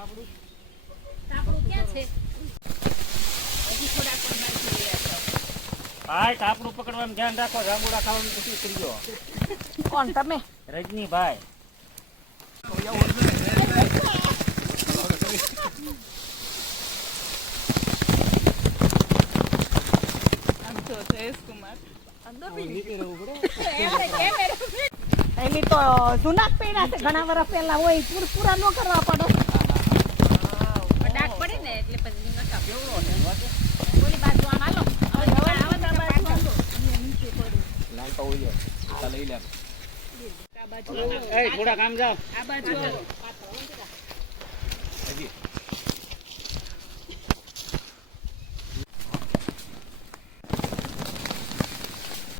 તાપડું ક્યાં છે? હજી થોડાક પણ બાકી રહ્યા છો. ભાઈ તાપડું પકડવાનું ધ્યાન રાખો, જાંબુડા ખાવાનું પછી કરીજો. કોણ તમે? રજનીભાઈ એની તો જૂના જ પૈડા છે, ઘણા વર્ષ પહેલા હોય, પૂરા ન કરવા પડે. ડાક પડે ને એટલે પછી નકા ઓલી બાજુ આમ હાલો. થોડા કામ જાવ. આ બાજુ હજી